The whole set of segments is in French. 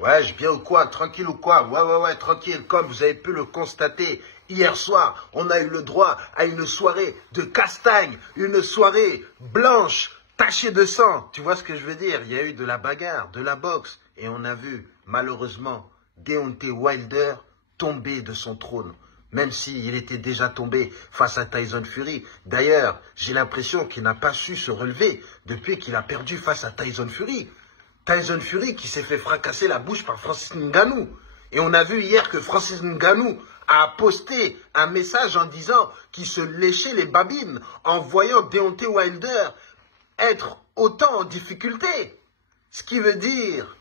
Ouais, je viens ou quoi? Tranquille ou quoi? Ouais, tranquille. Comme vous avez pu le constater, hier soir, on a eu le droit à une soirée de castagne, une soirée blanche, tachée de sang. Tu vois ce que je veux dire? Il y a eu de la bagarre, de la boxe. Et on a vu, malheureusement, Deontay Wilder tomber de son trône. Même s'il était déjà tombé face à Tyson Fury. D'ailleurs, j'ai l'impression qu'il n'a pas su se relever depuis qu'il a perdu face à Tyson Fury. Tyson Fury qui s'est fait fracasser la bouche par Francis Ngannou. Et on a vu hier que Francis Ngannou a posté un message en disant qu'il se léchait les babines en voyant Deontay Wilder être autant en difficulté. Ce qui veut dire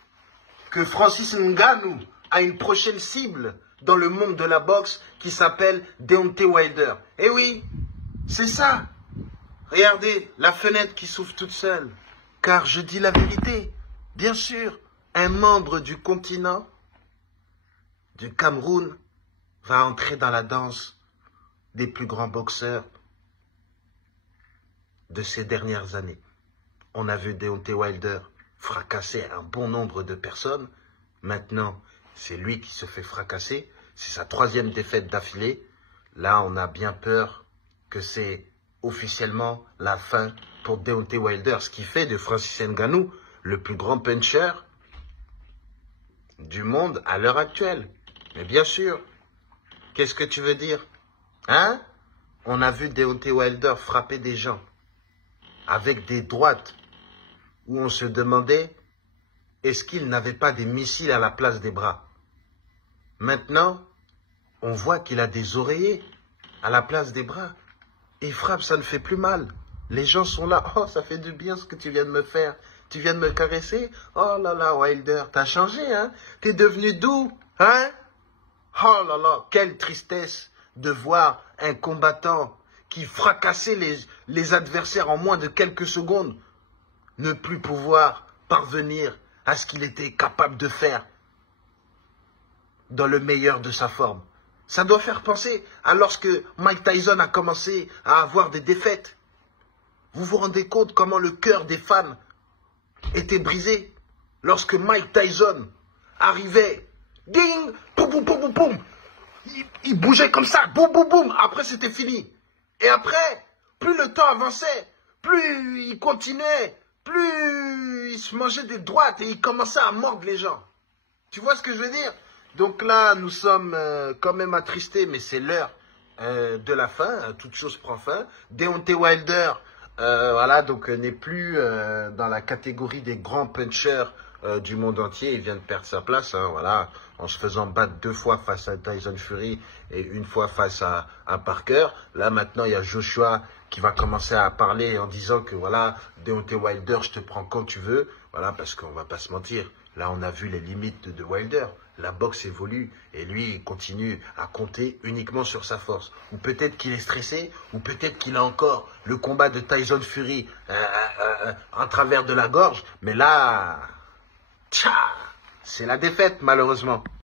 que Francis Ngannou a une prochaine cible dans le monde de la boxe qui s'appelle Deontay Wilder. Et oui, c'est ça. Regardez, la fenêtre qui s'ouvre toute seule. Car je dis la vérité. Bien sûr, un membre du continent, du Cameroun, va entrer dans la danse des plus grands boxeurs de ces dernières années. On a vu Deontay Wilder fracasser un bon nombre de personnes. Maintenant, c'est lui qui se fait fracasser. C'est sa 3e défaite d'affilée. Là, on a bien peur que c'est officiellement la fin pour Deontay Wilder. Ce qui fait de Francis Ngannou le plus grand puncher du monde à l'heure actuelle. Mais bien sûr, qu'est-ce que tu veux dire? Hein? On a vu Deontay Wilder frapper des gens avec des droites où on se demandait est-ce qu'il n'avait pas des missiles à la place des bras. Maintenant, on voit qu'il a des oreillers à la place des bras. Et il frappe, ça ne fait plus mal. Les gens sont là, oh, ça fait du bien ce que tu viens de me faire. Tu viens de me caresser? Oh là là, Wilder, t'as changé, hein? T'es devenu doux, hein? Oh là là, quelle tristesse de voir un combattant qui fracassait les adversaires en moins de quelques secondes ne plus pouvoir parvenir à ce qu'il était capable de faire dans le meilleur de sa forme. Ça doit faire penser à lorsque Mike Tyson a commencé à avoir des défaites. Vous vous rendez compte comment le cœur des fans était brisé lorsque Mike Tyson arrivait, ding, boum, boum, boum, boum, boum. Il bougeait comme ça, boum, boum, boum. Après, c'était fini. Et après, plus le temps avançait, plus il continuait, plus il se mangeait des droites et il commençait à mordre les gens. Tu vois ce que je veux dire? Donc là, nous sommes quand même attristés, mais c'est l'heure de la fin. Toute chose prend fin. Deontay Wilder, voilà, donc n'est plus dans la catégorie des grands punchers du monde entier. Il vient de perdre sa place, hein, voilà, en se faisant battre 2 fois face à Tyson Fury et 1 fois face à Parker. Là, maintenant, il y a Joshua qui va commencer à parler en disant que, voilà, Deontay Wilder, je te prends quand tu veux. Voilà, parce qu'on va pas se mentir. Là, on a vu les limites de Wilder. La boxe évolue et lui, il continue à compter uniquement sur sa force. Ou peut-être qu'il est stressé, ou peut-être qu'il a encore le combat de Tyson Fury en travers de la gorge. Mais là, c'est la défaite, malheureusement.